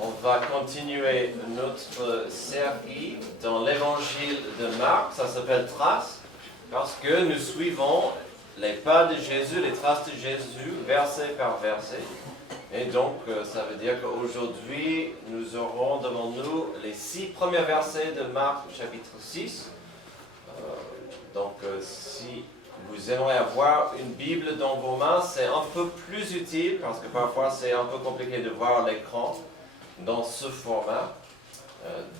On va continuer notre série dans l'évangile de Marc, ça s'appelle Traces, parce que nous suivons les pas de Jésus, les traces de Jésus, verset par verset. Et donc, ça veut dire qu'aujourd'hui, nous aurons devant nous les 6 premiers versets de Marc, chapitre 6. Si vous aimeriez avoir une Bible dans vos mains, c'est un peu plus utile, parce que parfois c'est un peu compliqué de voir l'écran dans ce format.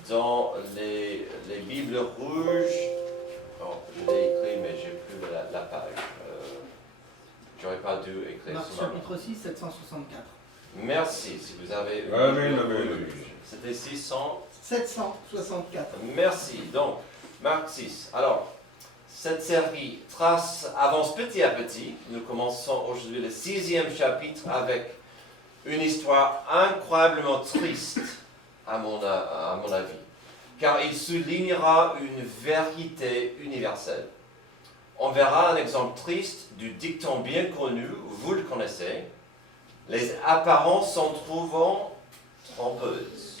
Dans les Bibles rouges, je l'ai écrit, mais j'ai plus la page. J'aurais pas dû écrire Marc ce moment. chapitre 6, 764. Merci, si vous avez une Amen, Bible amen. rouge. C'était 600. 764. Merci. Donc, Marc 6. Alors, cette série Traces avance petit à petit. Nous commençons aujourd'hui le 6e chapitre avec une histoire incroyablement triste, à mon avis, car il soulignera une vérité universelle. On verra un exemple triste du dicton bien connu, vous le connaissez, les apparences s'en trouvant trompeuses.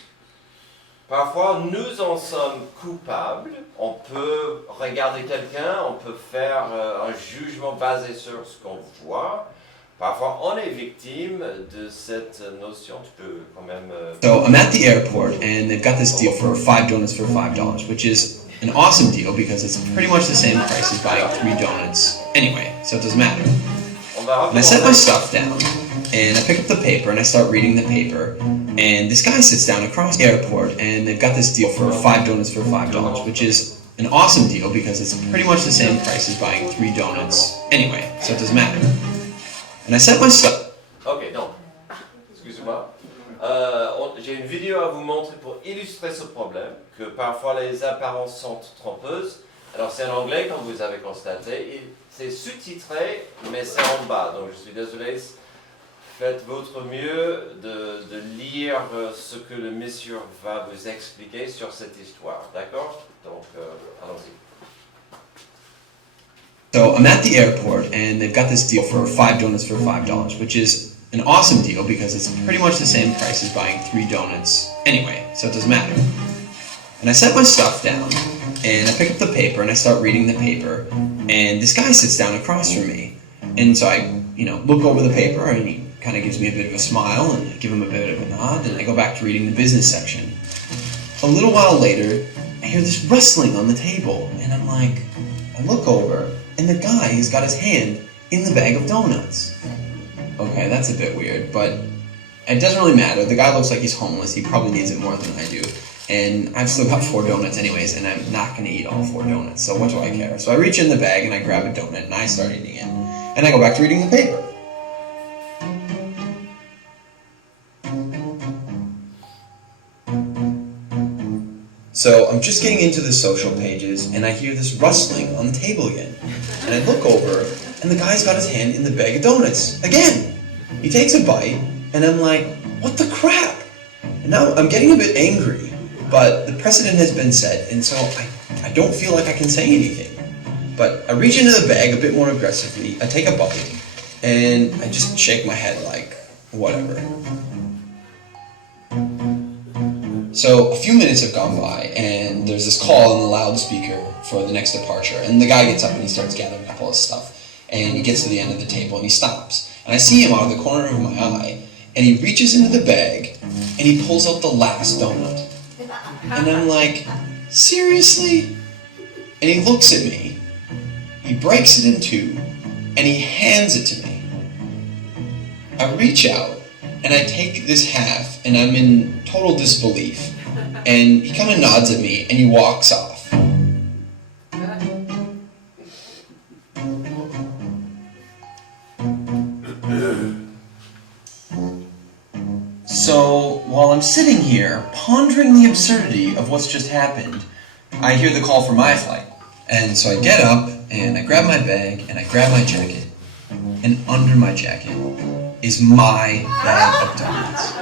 Parfois, nous en sommes coupables. On peut regarder quelqu'un, on peut faire un jugement basé sur ce qu'on voit. Parfois, on est victime de cette notion. Tu peux quand même... So I'm at the airport and they've got this deal for 5 donuts for $5, which is an awesome deal because it's pretty much the same price as buying 3 donuts anyway, so it doesn't matter. On va And I set my recommencer- stuff down and I pick up the paper and I start reading the paper and this guy sits down across the airport and they've got this deal for 5 donuts for $5, which is an awesome deal because it's pretty much the same price as buying 3 donuts anyway, so it doesn't matter. And I set my stuff. Ok, donc, excusez-moi. J'ai une vidéo à vous montrer pour illustrer ce problème, que parfois les apparences sont trompeuses. Alors c'est en anglais, comme vous avez constaté, et c'est sous-titré, mais c'est en bas, donc je suis désolé. Faites votre mieux de lire ce que le monsieur va vous expliquer sur cette histoire, d'accord? Donc, allons-y. So I'm at the airport and they've got this deal for 5 donuts for $5, which is an awesome deal because it's pretty much the same price as buying 3 donuts anyway, so it doesn't matter. And I set my stuff down and I pick up the paper and I start reading the paper and this guy sits down across from me. And so I, look over the paper and he kind of gives me a bit of a smile and I give him a bit of a nod and I go back to reading the business section. A little while later, I hear this rustling on the table and I look over and the guy has got his hand in the bag of donuts. Okay, that's a bit weird, but it doesn't really matter. The guy looks like he's homeless. He probably needs it more than I do. And I've still got 4 donuts anyways, and I'm not going to eat all 4 donuts, so what do I care? So I reach in the bag and I grab a donut and I start eating it. And I go back to reading the paper. So I'm just getting into the social pages and I hear this rustling on the table again. And I look over and the guy's got his hand in the bag of donuts again. He takes a bite and I'm like, what the crap? And now I'm getting a bit angry, but the precedent has been set and so I don't feel like I can say anything. But I reach into the bag a bit more aggressively, I take a bite and I just shake my head like, whatever. So a few minutes have gone by and there's this call on the loudspeaker for the next departure and the guy gets up and he starts gathering up all his stuff and he gets to the end of the table and he stops and I see him out of the corner of my eye and he reaches into the bag and he pulls out the last donut and I'm like, seriously? And he looks at me, he breaks it in 2 and he hands it to me. I reach out and I take this half and I'm in total disbelief and he kind of nods at me and he walks off. So while I'm sitting here pondering the absurdity of what's just happened, I hear the call for my flight. And so I get up and I grab my bag and I grab my jacket and under my jacket is my bag of donuts.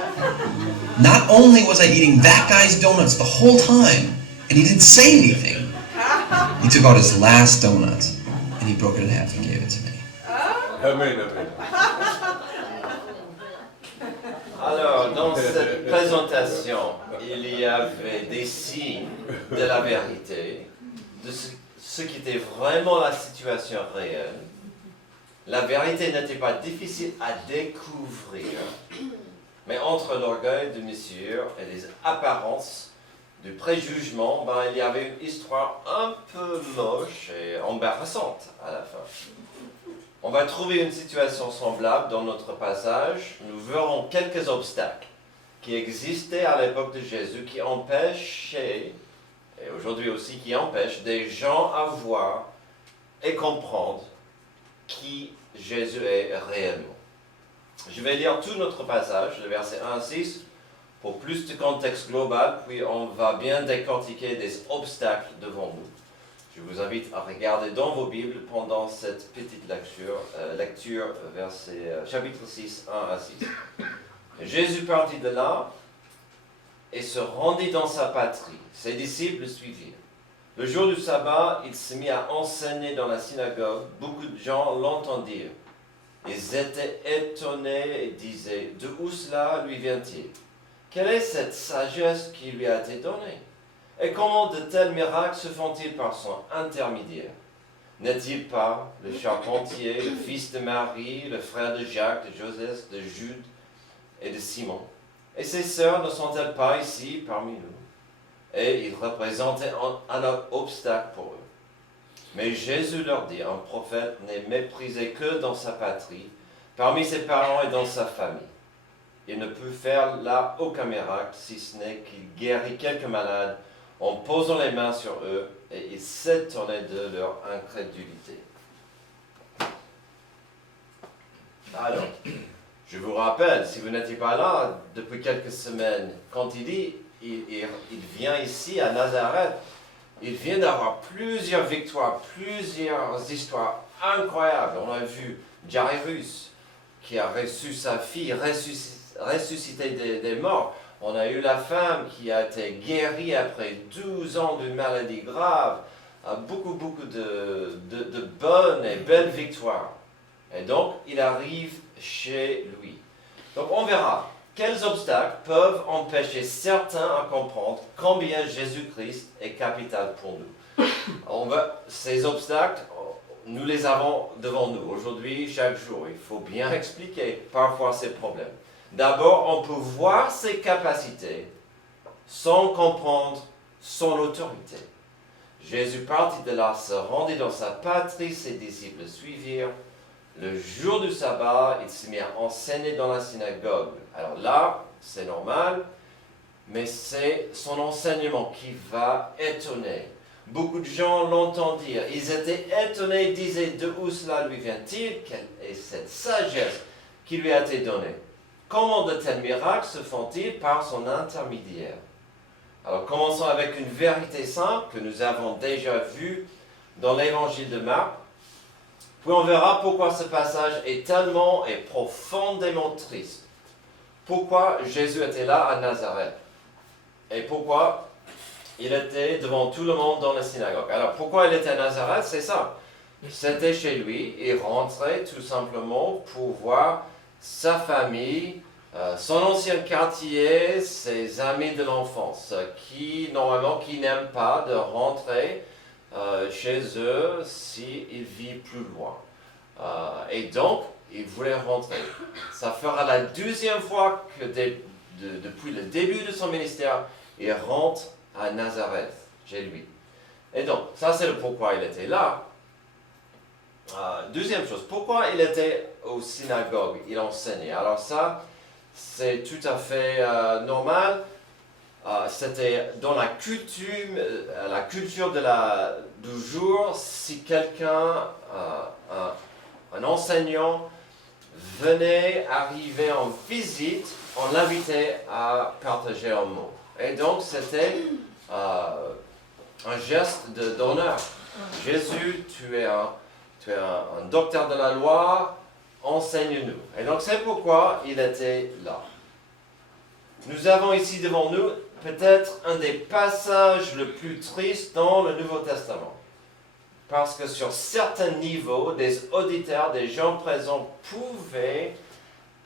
Not only was I eating that guy's donuts the whole time, and he didn't say anything, he took out his last donut, and he broke it in half and gave it to me. Amen, amen. Alors, Alors, dans cette présentation, il y avait des signes de la vérité, de ce qui était vraiment la situation réelle. La vérité n'était pas difficile à découvrir, mais entre l'orgueil de mesure et les apparences du préjugement, il y avait une histoire un peu moche et embarrassante à la fin. On va trouver une situation semblable dans notre passage. Nous verrons quelques obstacles qui existaient à l'époque de Jésus, qui empêchaient, et aujourd'hui aussi qui empêchent, des gens à voir et comprendre qui Jésus est réellement. Je vais lire tout notre passage, le verset 1 à 6, pour plus de contexte global, puis on va bien décortiquer des obstacles devant nous. Je vous invite à regarder dans vos Bibles pendant cette petite lecture chapitre 6, 1 à 6. Jésus partit de là et se rendit dans sa patrie. Ses disciples le suivirent. Le jour du sabbat, il se mit à enseigner dans la synagogue. Beaucoup de gens l'entendirent. Ils étaient étonnés et disaient, « D'où cela lui vient-il? Quelle est cette sagesse qui lui a été donnée? Et comment de tels miracles se font-ils par son intermédiaire? N'est-il pas le charpentier, le fils de Marie, le frère de Jacques, de Joseph, de Jude et de Simon? Et ses sœurs ne sont-elles pas ici parmi nous? » Et il représentait un obstacle pour eux. Mais Jésus leur dit, un prophète n'est méprisé que dans sa patrie, parmi ses parents et dans sa famille. Il ne peut faire là aucun miracle, si ce n'est qu'il guérit quelques malades en posant les mains sur eux, et il s'étonnait de leur incrédulité. Alors, je vous rappelle, si vous n'étiez pas là depuis quelques semaines, quand il dit, il vient ici à Nazareth, il vient d'avoir plusieurs victoires, plusieurs histoires incroyables. On a vu Jairus, qui a reçu sa fille, ressuscité des morts. On a eu la femme qui a été guérie après 12 ans d'une maladie grave. Beaucoup de bonnes et belles victoires. Et donc, il arrive chez lui. Donc, on verra quels obstacles peuvent empêcher certains à comprendre combien Jésus-Christ est capital pour nous. Ces obstacles, nous les avons devant nous aujourd'hui, chaque jour. Il faut bien expliquer parfois ces problèmes. D'abord, on peut voir ses capacités sans comprendre son autorité. Jésus partit de là, se rendit dans sa patrie, ses disciples le suivirent. Le jour du sabbat, il se mit à enseigner dans la synagogue. Alors là, c'est normal, mais c'est son enseignement qui va étonner. Beaucoup de gens l'entendirent. Ils étaient étonnés, ils disaient, de où cela lui vient-il? Quelle est cette sagesse qui lui a été donnée? Comment de tels miracles se font-ils par son intermédiaire? Alors commençons avec une vérité simple que nous avons déjà vue dans l'évangile de Marc. Puis on verra pourquoi ce passage est tellement et profondément triste. Pourquoi Jésus était là à Nazareth? Et pourquoi il était devant tout le monde dans la synagogue? Alors pourquoi il était à Nazareth? C'est ça. C'était chez lui. Il rentrait tout simplement pour voir sa famille, son ancien quartier, ses amis de l'enfance, qui n'aiment pas de rentrer chez eux s'ils vivent plus loin. Et donc, il voulait rentrer. Ça fera la 12e fois que depuis le début de son ministère, il rentre à Nazareth, chez lui. Et donc, ça c'est le pourquoi il était là. Deuxième chose, pourquoi il était aux synagogues, il enseignait. Alors ça, c'est tout à fait normal. C'était dans la culture du jour, si quelqu'un, un enseignant, arrivait en visite, on l'invitait à partager un mot. Et donc c'était un geste d'honneur. Jésus, tu es un docteur de la loi, enseigne-nous. Et donc c'est pourquoi il était là. Nous avons ici devant nous peut-être un des passages le plus tristes dans le Nouveau Testament. Parce que sur certains niveaux, des auditeurs, des gens présents pouvaient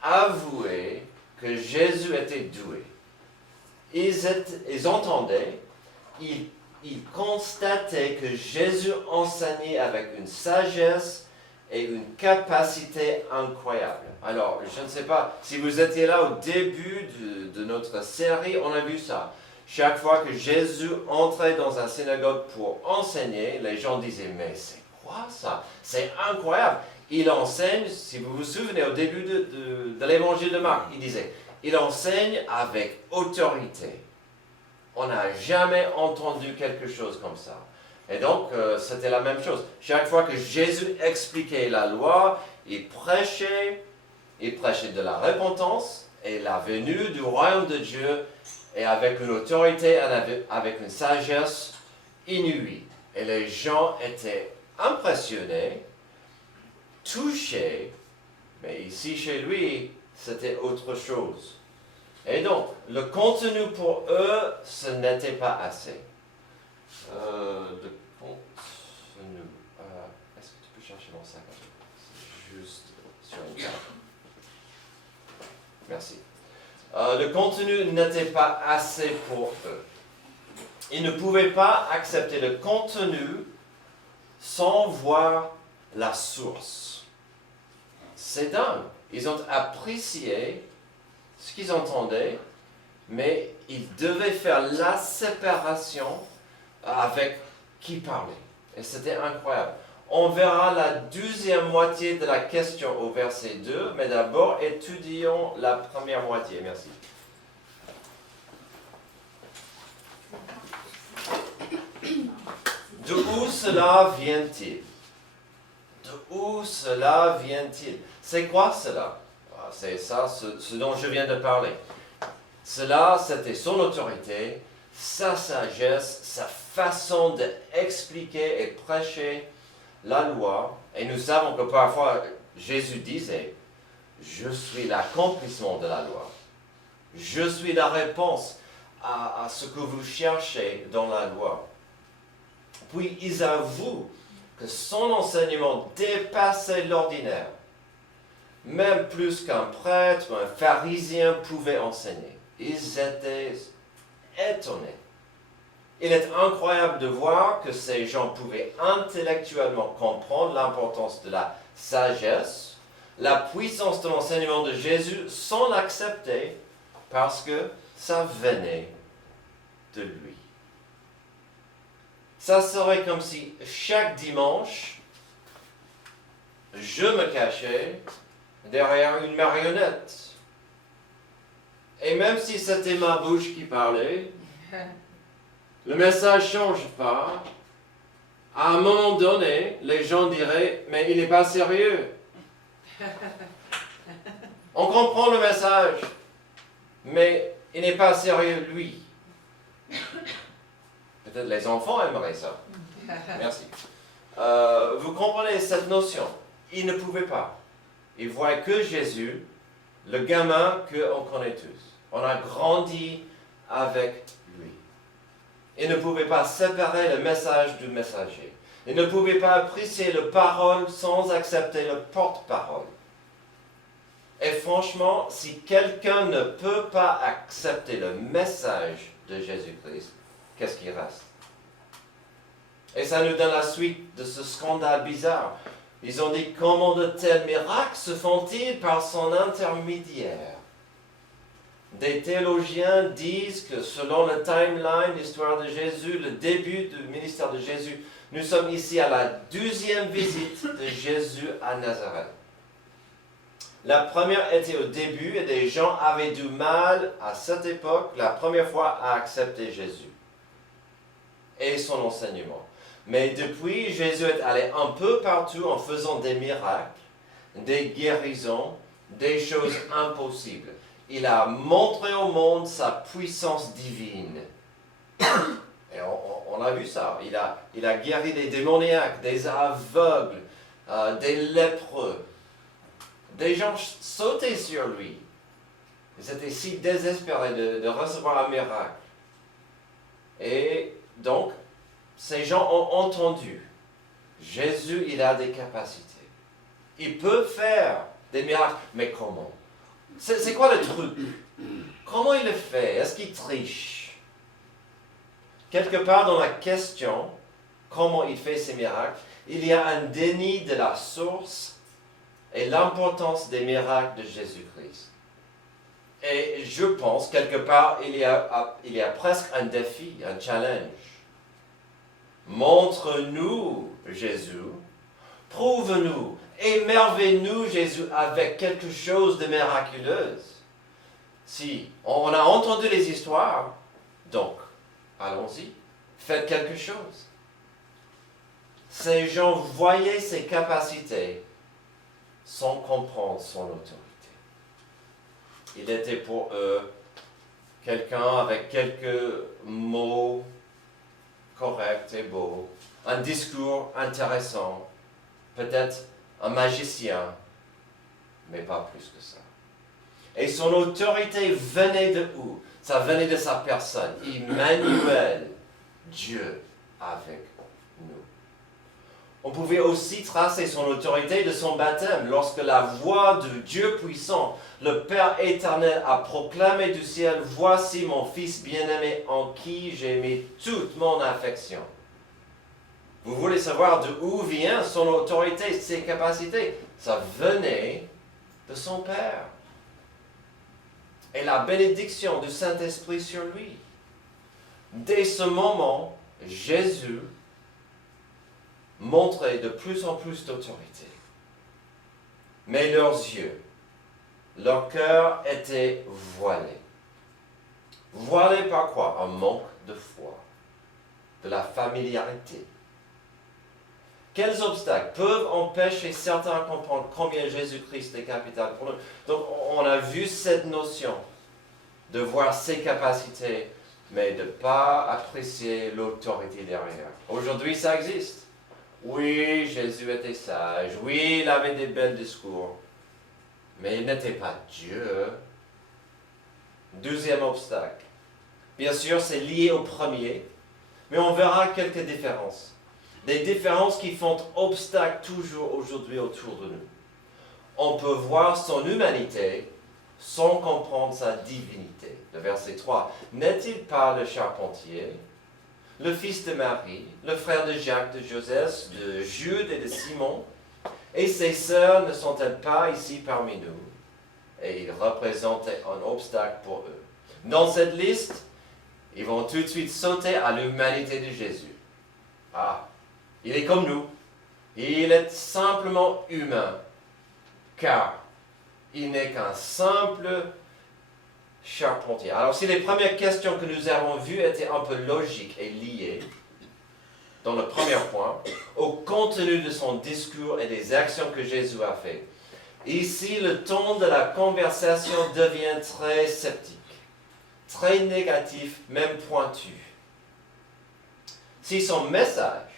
avouer que Jésus était doué. Ils entendaient, ils constataient que Jésus enseignait avec une sagesse et une capacité incroyable. Alors, je ne sais pas, si vous étiez là au début de notre série, on a vu ça. Chaque fois que Jésus entrait dans une synagogue pour enseigner, les gens disaient, mais c'est quoi ça? C'est incroyable. Il enseigne, si vous vous souvenez, au début de l'évangile de Marc, il disait, il enseigne avec autorité. On n'a jamais entendu quelque chose comme ça. Et donc, c'était la même chose. Chaque fois que Jésus expliquait la loi, il prêchait de la repentance et la venue du royaume de Dieu, et avec une autorité, avec une sagesse inouïe. Et les gens étaient impressionnés, touchés, mais ici chez lui, c'était autre chose. Et donc, le contenu pour eux, ce n'était pas assez. Le contenu. Est-ce que tu peux chercher mon sac? C'est juste sur une table. Merci. Le contenu n'était pas assez pour eux. Ils ne pouvaient pas accepter le contenu sans voir la source. C'est dingue. Ils ont apprécié ce qu'ils entendaient, mais ils devaient faire la séparation avec qui parlait. Et c'était incroyable. On verra la deuxième moitié de la question au verset 2, mais d'abord étudions la première moitié. Merci. D'où cela vient-il? D'où cela vient-il? C'est quoi cela? C'est ça, ce dont je viens de parler. Cela, c'était son autorité, sa sagesse, sa façon d'expliquer et prêcher la loi. Et nous savons que parfois, Jésus disait, « Je suis l'accomplissement de la loi. Je suis la réponse à ce que vous cherchez dans la loi. » Puis, ils avouent que son enseignement dépassait l'ordinaire. Même plus qu'un prêtre ou un pharisien pouvait enseigner. Ils étaient étonnés. Il est incroyable de voir que ces gens pouvaient intellectuellement comprendre l'importance de la sagesse, la puissance de l'enseignement de Jésus sans l'accepter parce que ça venait de lui. Ça serait comme si chaque dimanche, je me cachais derrière une marionnette. Et même si c'était ma bouche qui parlait, le message ne change pas. À un moment donné, les gens diraient, mais il n'est pas sérieux. On comprend le message, mais il n'est pas sérieux lui. Peut-être les enfants aimeraient ça. Merci. Vous comprenez cette notion? Ils ne pouvaient pas. Ils voyaient que Jésus, le gamin qu'on connaît tous. On a grandi avec lui. Ils ne pouvaient pas séparer le message du messager. Ils ne pouvaient pas apprécier la parole sans accepter le porte-parole. Et franchement, si quelqu'un ne peut pas accepter le message de Jésus-Christ, qu'est-ce qui reste? Et ça nous donne la suite de ce scandale bizarre. Ils ont dit, comment de tels miracles se font-ils par son intermédiaire? Des théologiens disent que selon le timeline, l'histoire de Jésus, le début du ministère de Jésus, nous sommes ici à la 12e visite de Jésus à Nazareth. La première était au début et des gens avaient du mal à cette époque, la première fois, à accepter Jésus et son enseignement. Mais depuis, Jésus est allé un peu partout en faisant des miracles, des guérisons, des choses impossibles. Il a montré au monde sa puissance divine. Et on a vu ça. Il a guéri des démoniaques, des aveugles, des lépreux. Des gens sautaient sur lui. Ils étaient si désespérés de recevoir un miracle. Et donc, ces gens ont entendu. Jésus, il a des capacités. Il peut faire des miracles. Mais comment? C'est quoi le truc? Comment il le fait? Est-ce qu'il triche? Quelque part dans la question, comment il fait ces miracles, il y a un déni de la source et l'importance des miracles de Jésus-Christ. Et je pense, quelque part, il y a presque un défi, un challenge. Montre-nous Jésus, prouve-nous, émerveille-nous Jésus avec quelque chose de miraculeux. Si on a entendu les histoires, donc allons-y, faites quelque chose. Ces gens voyaient ses capacités sans comprendre son autorité. Il était pour eux quelqu'un avec quelques mots corrects et beaux, un discours intéressant, peut-être un magicien, mais pas plus que ça. Et son autorité venait de où? Ça venait de sa personne. Emmanuel, Dieu avec nous. On pouvait aussi tracer son autorité de son baptême, lorsque la voix de Dieu puissant, le Père éternel, a proclamé du ciel, « Voici mon Fils bien-aimé en qui j'ai mis toute mon affection. » Vous voulez savoir d'où vient son autorité, ses capacités? Ça venait de son Père. Et la bénédiction du Saint-Esprit sur lui. Dès ce moment, Jésus montrait de plus en plus d'autorité. Mais leurs yeux, leur cœur étaient voilés. Voilés par quoi? Un manque de foi, de la familiarité. Quels obstacles peuvent empêcher certains de comprendre combien Jésus-Christ est capital pour nous? Donc, on a vu cette notion de voir ses capacités, mais de ne pas apprécier l'autorité derrière. Aujourd'hui, ça existe. Oui, Jésus était sage. Oui, il avait des bels discours. Mais il n'était pas Dieu. Deuxième obstacle. Bien sûr, c'est lié au premier, mais on verra quelques différences. Des différences qui font obstacle toujours aujourd'hui autour de nous. On peut voir son humanité sans comprendre sa divinité. Le verset 3. N'est-il pas le charpentier, le fils de Marie, le frère de Jacques, de Joseph, de Jude et de Simon? Et ses sœurs ne sont-elles pas ici parmi nous? Et il représentait un obstacle pour eux. Dans cette liste, ils vont tout de suite sauter à l'humanité de Jésus. Ah, il est comme nous. Il est simplement humain, car il n'est qu'un simple charpentier. Alors, si les premières questions que nous avons vues étaient un peu logiques et liées, dans le premier point, au contenu de son discours et des actions que Jésus a fait, ici, le ton de la conversation devient très sceptique, très négatif, même pointu. Si son message,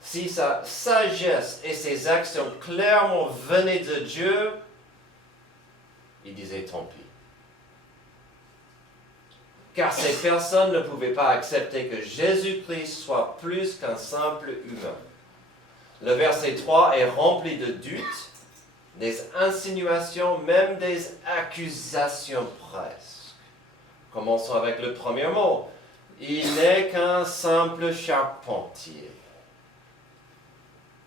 si sa sagesse et ses actions clairement venaient de Dieu, il disait tant pis. Car ces personnes ne pouvaient pas accepter que Jésus-Christ soit plus qu'un simple humain. Le verset 3 est rempli de doutes, des insinuations, même des accusations presque. Commençons avec le premier mot. Il n'est qu'un simple charpentier.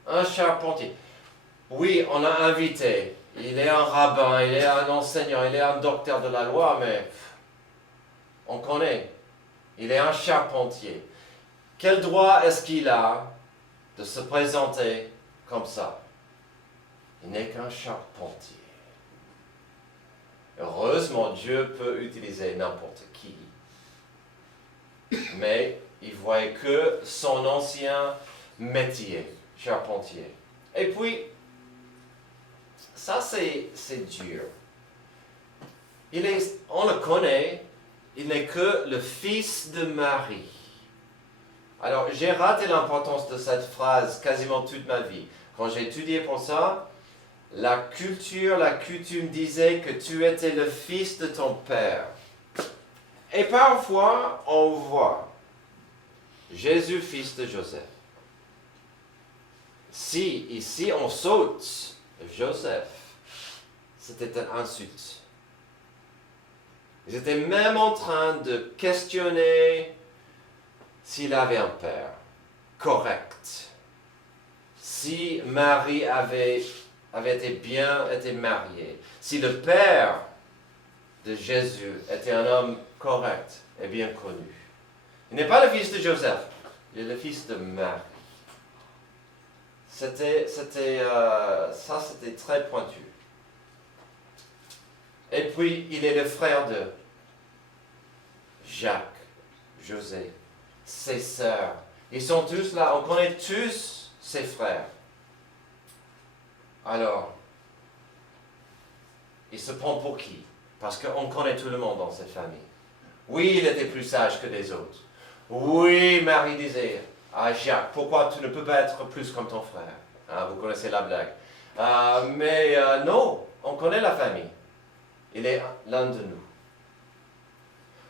Un charpentier. Oui, on l'a invité. Il est un rabbin, il est un enseignant, il est un docteur de la loi, mais on connaît. Il est un charpentier. Quel droit est-ce qu'il a de se présenter comme ça? Il n'est qu'un charpentier. Heureusement, Dieu peut utiliser n'importe qui. Mais il voyait que son ancien métier, charpentier. Et puis, ça c'est dur. On le connaît, il n'est que le fils de Marie. Alors, j'ai raté l'importance de cette phrase quasiment toute ma vie. Quand j'ai étudié pour ça, la culture, la coutume disait que tu étais le fils de ton père. Et parfois, on voit Jésus, fils de Joseph. Si ici on saute Joseph, c'était une insulte. Ils étaient même en train de questionner s'il avait un père correct, si Marie avait été mariée, si le père de Jésus était un homme correct et bien connu. Il n'est pas le fils de Joseph, il est le fils de Marie. C'était très pointu. Et puis, il est le frère de Jacques, José, ses sœurs. Ils sont tous là, on connaît tous ses frères. Alors, il se prend pour qui? Parce qu'on connaît tout le monde dans cette famille. Oui, il était plus sage que les autres. Oui, Marie disait à Jacques, pourquoi tu ne peux pas être plus comme ton frère? Hein, vous connaissez la blague. Mais non, on connaît la famille. Il est l'un de nous.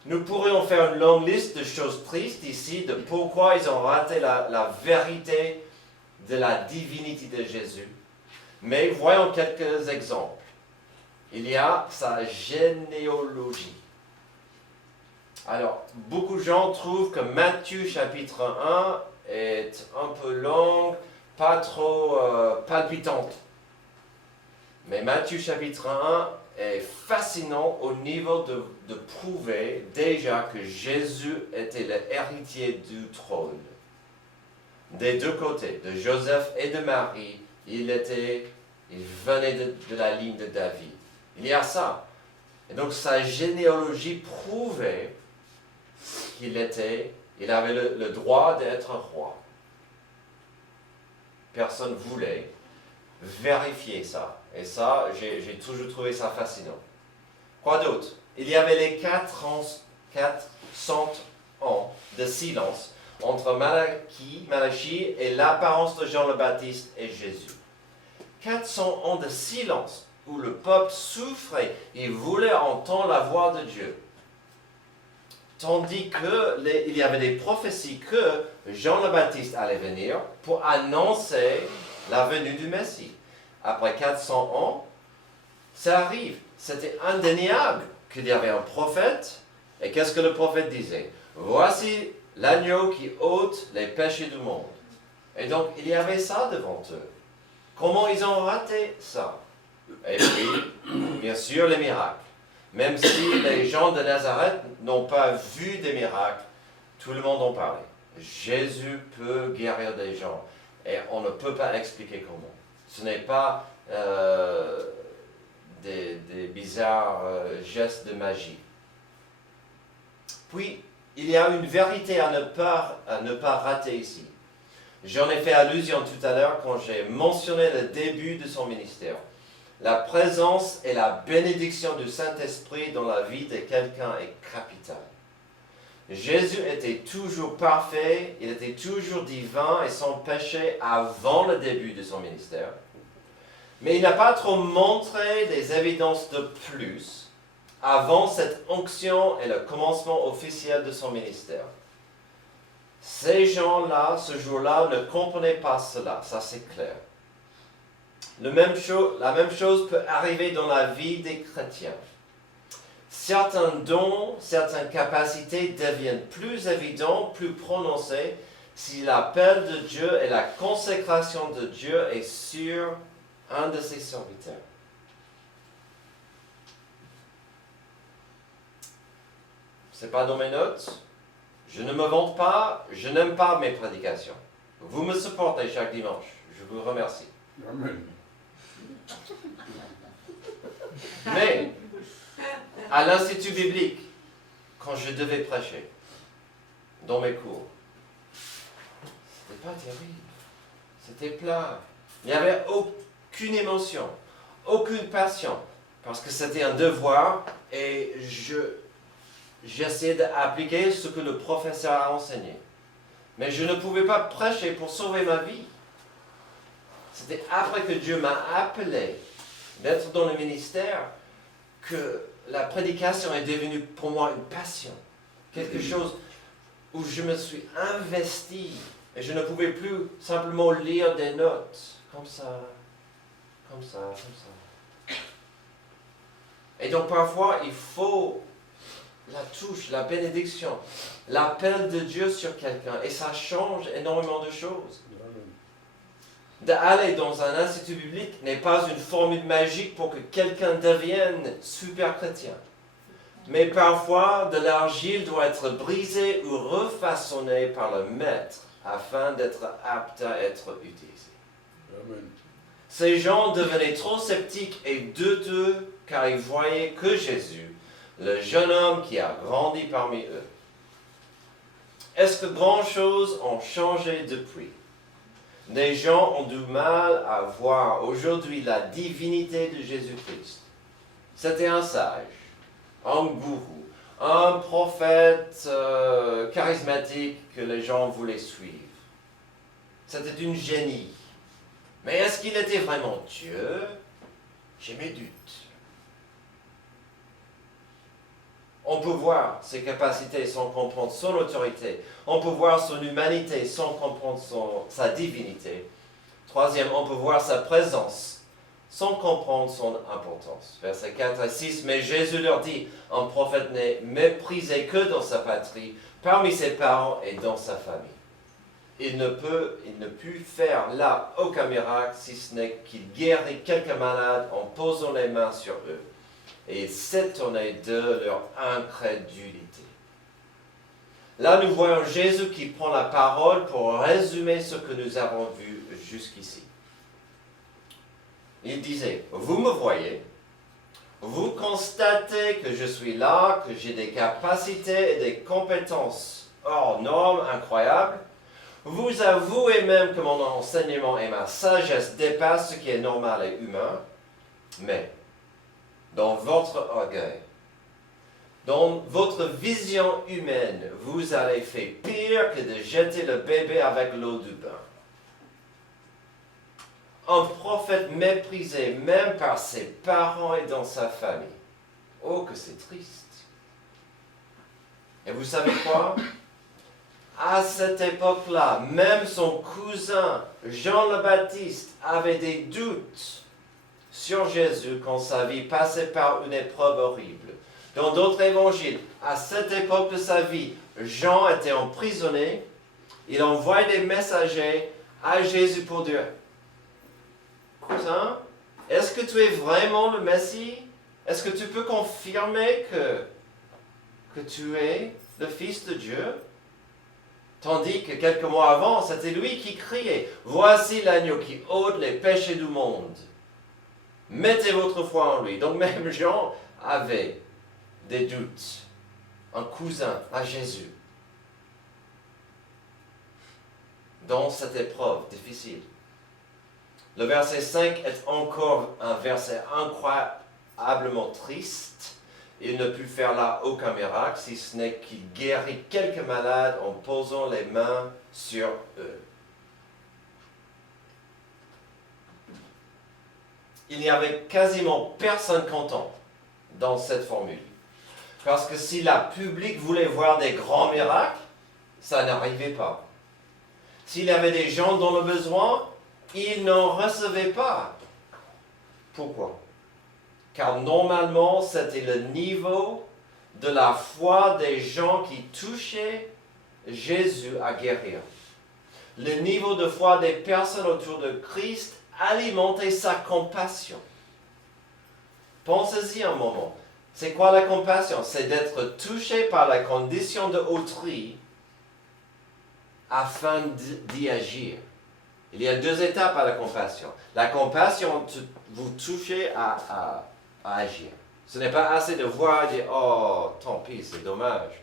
Nous pourrions faire une longue liste de choses tristes ici, de pourquoi ils ont raté la vérité de la divinité de Jésus. Mais voyons quelques exemples. Il y a sa généalogie. Alors, beaucoup de gens trouvent que Matthieu chapitre 1 est un peu long, pas trop palpitante. Mais Matthieu chapitre 1 est fascinant au niveau de prouver déjà que Jésus était l'héritier du trône. Des deux côtés, de Joseph et de Marie, il venait de la ligne de David. Il y a ça. Et donc sa généalogie prouvait qu'il avait le droit d'être roi. Personne voulait vérifier ça. Et ça, j'ai toujours trouvé ça fascinant. Quoi d'autre? Il y avait les 400 ans de silence entre Malachie et l'apparence de Jean le Baptiste et Jésus. 400 ans de silence où le peuple souffrait et voulait entendre la voix de Dieu. Tandis qu'il y avait des prophéties que Jean le Baptiste allait venir pour annoncer la venue du Messie. Après 400 ans, ça arrive. C'était indéniable qu'il y avait un prophète. Et qu'est-ce que le prophète disait? Voici l'agneau qui ôte les péchés du monde. Et donc, il y avait ça devant eux. Comment ils ont raté ça? Et puis, bien sûr, les miracles. Même si les gens de Nazareth n'ont pas vu des miracles, tout le monde en parlait. Jésus peut guérir des gens. Et on ne peut pas expliquer comment. Ce n'est pas des bizarres gestes de magie. Puis, il y a une vérité à ne pas rater ici. J'en ai fait allusion tout à l'heure quand j'ai mentionné le début de son ministère. La présence et la bénédiction du Saint-Esprit dans la vie de quelqu'un est capitale. Jésus était toujours parfait, il était toujours divin et sans péché avant le début de son ministère. Mais il n'a pas trop montré des évidences de plus avant cette onction et le commencement officiel de son ministère. Ces gens-là, ce jour-là, ne comprenaient pas cela, ça c'est clair. La même chose peut arriver dans la vie des chrétiens. Certains dons, certaines capacités deviennent plus évidents, plus prononcés si l'appel de Dieu et la consécration de Dieu est sur un de ses serviteurs. Ce n'est pas dans mes notes. Je ne me vante pas, je n'aime pas mes prédications. Vous me supportez chaque dimanche. Je vous remercie. Amen. Mais, à l'Institut biblique, quand je devais prêcher, dans mes cours, c'était pas terrible. C'était plat. Il n'y avait aucune émotion, aucune passion, parce que c'était un devoir et j'essayais d'appliquer ce que le professeur a enseigné. Mais je ne pouvais pas prêcher pour sauver ma vie. C'était après que Dieu m'a appelé d'être dans le ministère que la prédication est devenue pour moi une passion. Quelque chose où je me suis investi et je ne pouvais plus simplement lire des notes comme ça, comme ça, comme ça. Et donc parfois, il faut la touche, la bénédiction, l'appel de Dieu sur quelqu'un. Et ça change énormément de choses. D'aller dans un institut biblique n'est pas une formule magique pour que quelqu'un devienne super chrétien. Mais parfois, de l'argile doit être brisée ou refaçonnée par le maître afin d'être apte à être utilisée. Amen. Ces gens devenaient trop sceptiques et douteux car ils voyaient que Jésus, le jeune homme qui a grandi parmi eux. Est-ce que grand-chose ont changé depuis? Les gens ont du mal à voir aujourd'hui la divinité de Jésus-Christ. C'était un sage, un gourou, un prophète charismatique que les gens voulaient suivre. C'était une génie. Mais est-ce qu'il était vraiment Dieu? J'ai mes doutes. On peut voir ses capacités sans comprendre son autorité. On peut voir son humanité sans comprendre sa divinité. Troisième, on peut voir sa présence sans comprendre son importance. Versets 4 à 6, mais Jésus leur dit, un prophète n'est méprisé que dans sa patrie, parmi ses parents et dans sa famille. Il ne put faire là aucun miracle, si ce n'est qu'il guérit quelques malades en posant les mains sur eux. Et il s'étonnait de leur incrédulité. Là, nous voyons Jésus qui prend la parole pour résumer ce que nous avons vu jusqu'ici. Il disait, vous me voyez, vous constatez que je suis là, que j'ai des capacités et des compétences hors normes, incroyables. Vous avouez même que mon enseignement et ma sagesse dépassent ce qui est normal et humain, mais dans votre orgueil, dans votre vision humaine, vous avez fait pire que de jeter le bébé avec l'eau du bain. Un prophète méprisé même par ses parents et dans sa famille. Oh, que c'est triste. Et vous savez quoi? À cette époque-là, même son cousin Jean le Baptiste avait des doutes sur Jésus quand sa vie passait par une épreuve horrible. Dans d'autres évangiles, à cette époque de sa vie, Jean était emprisonné. Il envoyait des messagers à Jésus pour dire, cousin, est-ce que tu es vraiment le Messie? Est-ce que tu peux confirmer que tu es le Fils de Dieu? Tandis que quelques mois avant, c'était lui qui criait, voici l'agneau qui ôte les péchés du monde. Mettez votre foi en lui. Donc même Jean avait des doutes. Un cousin à Jésus. Dans cette épreuve difficile. Le verset 5 est encore un verset incroyablement triste. Il ne put faire là aucun miracle, si ce n'est qu'il guérit quelques malades en posant les mains sur eux. Il n'y avait quasiment personne content dans cette formule. Parce que si la public voulait voir des grands miracles, ça n'arrivait pas. S'il y avait des gens dans le besoin, ils n'en recevaient pas. Pourquoi? Car normalement, c'était le niveau de la foi des gens qui touchaient Jésus à guérir. Le niveau de foi des personnes autour de Christ alimentait sa compassion. Pensez-y un moment. C'est quoi la compassion? C'est d'être touché par la condition de autrui afin d'y agir. Il y a deux étapes à la compassion. La compassion, vous touchez à agir. Ce n'est pas assez de voir et dire « Oh, tant pis, c'est dommage ».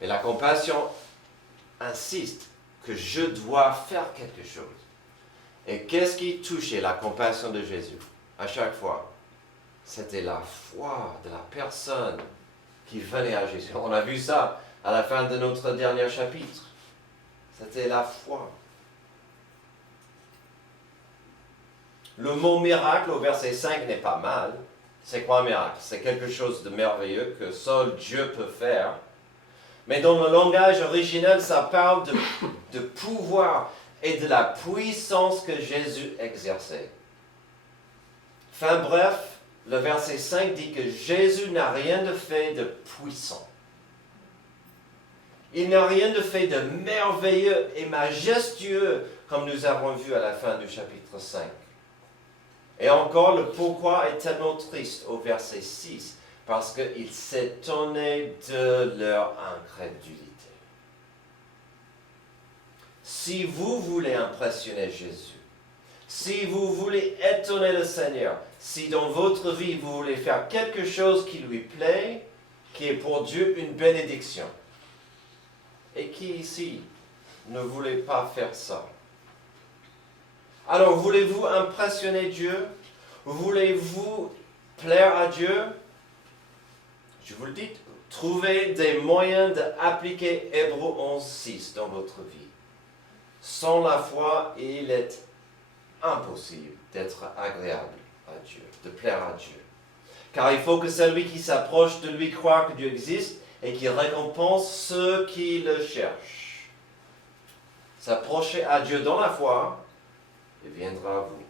Mais la compassion insiste que je dois faire quelque chose. Et qu'est-ce qui touchait la compassion de Jésus à chaque fois? C'était la foi de la personne qui venait à Jésus. On a vu ça à la fin de notre dernier chapitre. C'était la foi. Le mot miracle au verset 5 n'est pas mal. C'est quoi un miracle? C'est quelque chose de merveilleux que seul Dieu peut faire. Mais dans le langage original, ça parle de pouvoir et de la puissance que Jésus exerçait. Enfin bref, le verset 5 dit que Jésus n'a rien de fait de puissant. Il n'a rien de fait de merveilleux et majestueux, comme nous avons vu à la fin du chapitre 5. Et encore, le pourquoi est tellement triste au verset 6, parce qu'il s'étonnait de leur incrédulité. Si vous voulez impressionner Jésus, si vous voulez étonner le Seigneur, si dans votre vie vous voulez faire quelque chose qui lui plaît, qui est pour Dieu une bénédiction, et qui ici ne voulait pas faire ça? Alors, voulez-vous impressionner Dieu? Voulez-vous plaire à Dieu? Je vous le dis, trouvez des moyens d'appliquer Hébreux 11.6 dans votre vie. Sans la foi, il est impossible d'être agréable à Dieu, de plaire à Dieu. Car il faut que celui qui s'approche de lui croit que Dieu existe et qui récompense ceux qui le cherchent. S'approcher à Dieu dans la foi, il viendra à vous.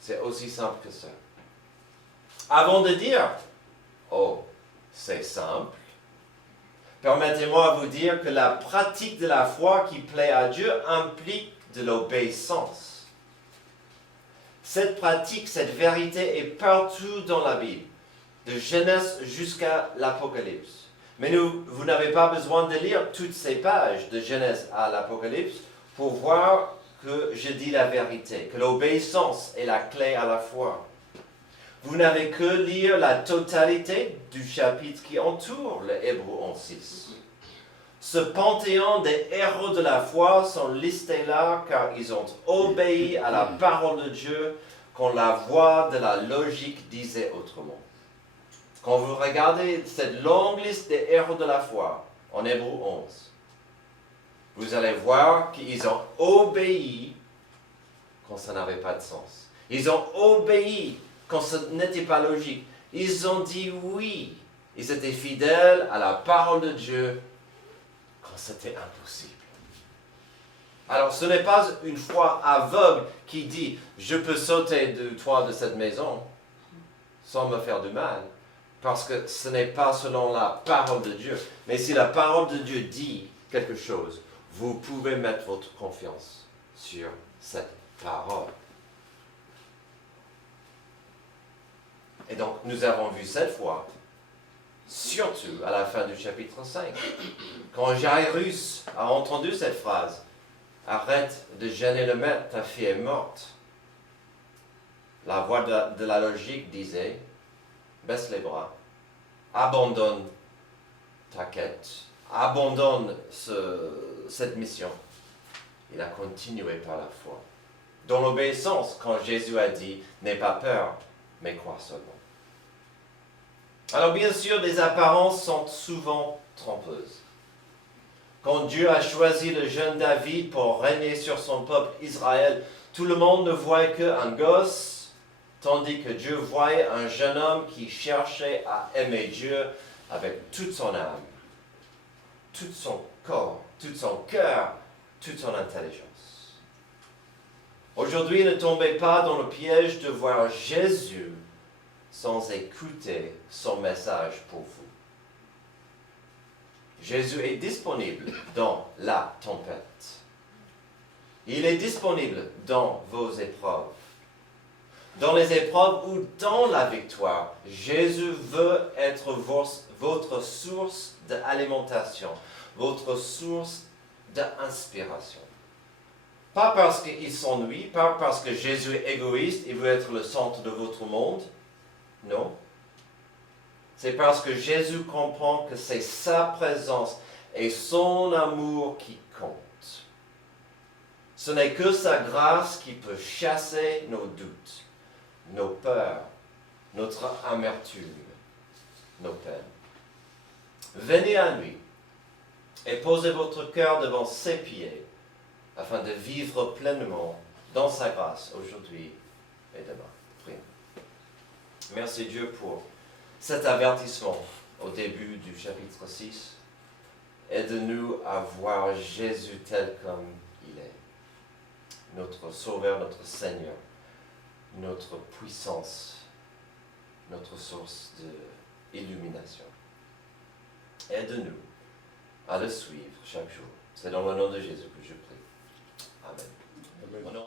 C'est aussi simple que ça. Avant de dire, oh, c'est simple, permettez-moi de vous dire que la pratique de la foi qui plaît à Dieu implique de l'obéissance. Cette pratique, cette vérité est partout dans la Bible, de Genèse jusqu'à l'Apocalypse. Mais vous n'avez pas besoin de lire toutes ces pages de Genèse à l'Apocalypse pour voir que je dis la vérité, que l'obéissance est la clé à la foi. Vous n'avez que lire la totalité du chapitre qui entoure le Hébreux 11.6. Ce panthéon des héros de la foi sont listés là car ils ont obéi à la parole de Dieu quand la voix de la logique disait autrement. Quand vous regardez cette longue liste des héros de la foi en Hébreux 11, vous allez voir qu'ils ont obéi quand ça n'avait pas de sens. Ils ont obéi quand ce n'était pas logique. Ils ont dit oui. Ils étaient fidèles à la parole de Dieu quand c'était impossible. Alors ce n'est pas une foi aveugle qui dit « je peux sauter du toit de cette maison sans me faire du mal ». Parce que ce n'est pas selon la parole de Dieu. Mais si la parole de Dieu dit quelque chose, vous pouvez mettre votre confiance sur cette parole. Et donc, nous avons vu cette fois, surtout à la fin du chapitre 5, quand Jairus a entendu cette phrase, « Arrête de gêner le maître, ta fille est morte », la voix de la logique disait, baisse les bras, abandonne ta quête, abandonne cette mission. Il a continué par la foi. Dans l'obéissance, quand Jésus a dit, n'aie pas peur, mais crois seulement. Alors bien sûr, les apparences sont souvent trompeuses. Quand Dieu a choisi le jeune David pour régner sur son peuple Israël, tout le monde ne voyait qu'un gosse, tandis que Dieu voyait un jeune homme qui cherchait à aimer Dieu avec toute son âme, tout son corps, tout son cœur, toute son intelligence. Aujourd'hui, ne tombez pas dans le piège de voir Jésus sans écouter son message pour vous. Jésus est disponible dans la tempête. Il est disponible dans vos épreuves. Dans les épreuves ou dans la victoire, Jésus veut être votre source d'alimentation, votre source d'inspiration. Pas parce qu'il s'ennuie, pas parce que Jésus est égoïste et veut être le centre de votre monde. Non. C'est parce que Jésus comprend que c'est sa présence et son amour qui compte. Ce n'est que sa grâce qui peut chasser nos doutes, nos peurs, notre amertume, nos peines. Venez à lui et posez votre cœur devant ses pieds afin de vivre pleinement dans sa grâce aujourd'hui et demain. Prions. Merci Dieu pour cet avertissement au début du chapitre 6. Aide-nous à voir Jésus tel comme il est. Notre Sauveur, notre Seigneur, notre puissance, notre source d'illumination. Aide-nous à le suivre chaque jour. C'est dans le nom de Jésus que je prie. Amen. Amen. On aura-